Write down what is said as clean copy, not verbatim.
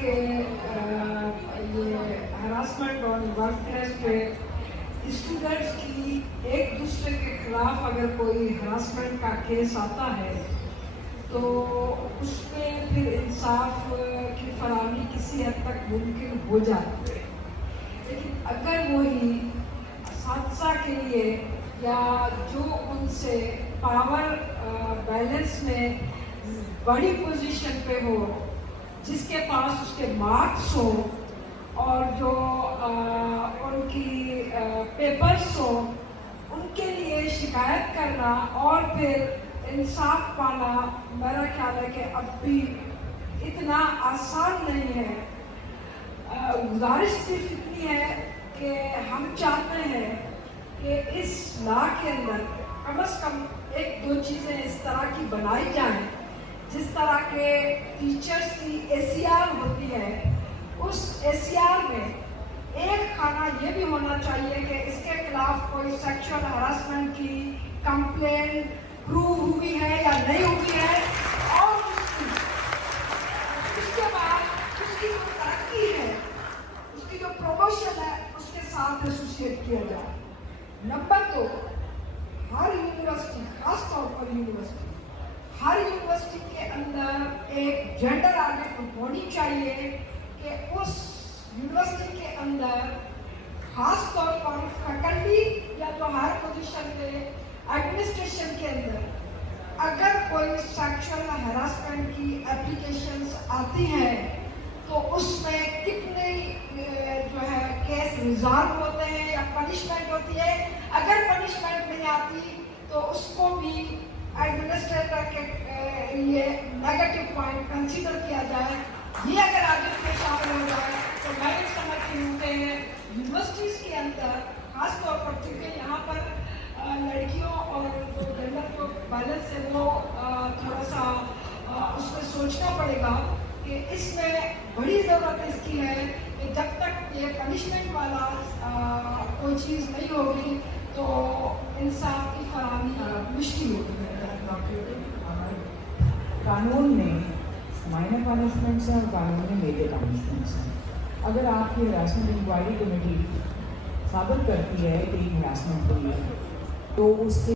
کہ یہ ہراسمنٹ اور ورک پلیس پہ اسٹوڈنٹس کی ایک دوسرے کے خلاف اگر کوئی ہراسمنٹ کا کیس آتا ہے تو اس میں پھر انصاف کی فراہمی کسی حد تک ممکن ہو جاتی ہے. لیکن اگر وہی اساتذہ کے لیے یا جو ان سے پاور بیلنس میں بڑی پوزیشن پہ ہو، جس کے پاس اس کے مارکس ہو اور جو ان کی پیپرس ہو، ان کے لیے شکایت کرنا اور پھر انصاف پانا میرا خیال ہے کہ اب بھی اتنا آسان نہیں ہے. گزارش صرف اتنی ہے کہ ہم چاہتے ہیں کہ اس لا کے اندر کم از کم ایک دو چیزیں اس طرح کی بنائی جائیں. جس طرح کے ٹیچرز کی ACR ہوتی ہے، اس ACR میں ایک خانہ یہ بھی ہونا چاہیے کہ اس کے خلاف کوئی سیکشل ہراسمنٹ کی کمپلین پروو ہوئی ہے یا نہیں ہوئی ہے، اور اس کے بعد اس کی جو ترقی ہے، اس کی جو پروموشن ہے، اس کے ساتھ ایسوسیٹ کیا جائے. نمبر 2، ہر یونیورسٹی، خاص طور پر یونیورسٹی، ہر یونیورسٹی کے اندر ایک جینڈر آڈٹ ہونی چاہیے کہ اس یونیورسٹی کے اندر خاص طور پر فیکلٹی یا جو ہر پوزیشن پہ ایڈمنسٹریشن کے اندر اگر کوئی سیکشل ہراسمنٹ کی اپلیکیشنز آتی ہیں تو اس میں کتنے جو ہے کیس ریزالو ہوتے ہیں یا پنشمنٹ ہوتی ہے. اگر پنشمنٹ نہیں آتی تو اس کو بھی ایڈمنسٹریٹر کے لیے نیگیٹو پوائنٹ کنسیڈر کیا جائے. یہ اگر آڈٹ میں شامل ہو جائے تو میں یہ سمجھتی ہوں کہ یونیورسٹیز کے اندر خاص طور پر چونکہ یہاں پر لڑکیوں اور جو جینڈر جو بیلنس ہے وہ تھوڑا سا اس میں سوچنا پڑے گا کہ اس میں بڑی ضرورت اس کی ہے کہ جب تک یہ پنشمنٹ والا کوئی چیز نہیں ہوگی تو انصاف کی فراہمی مشکل ہوگی. قانون میں مائنر پنشمنٹس ہیں اور قانون میں میجر پنشمنٹس ہیں. اگر آپ کی ہراسمنٹ انکوائری کمیٹی ثابت کرتی ہے کہ ہراسمنٹ ہوئی ہے تو اس کے